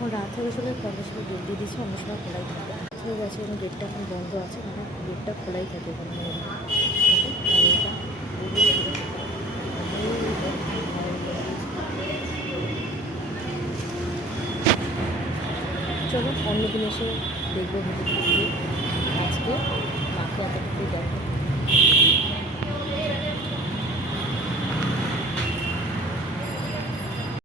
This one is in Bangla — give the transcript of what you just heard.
এখন রাত হয়ে গেছিলো, পরের সময় গেট দিয়ে দিয়েছে, অন্য সময় খোলাই থাকে। হয়ে গেছে, এবং গেটটা এখন বন্ধ আছে, মানে গেটটা খোলাই থাকে এখানে। চলো অন্য দিন এসে দেখবো ভিডিও। আজকে মাকে এতটুকু দেখো।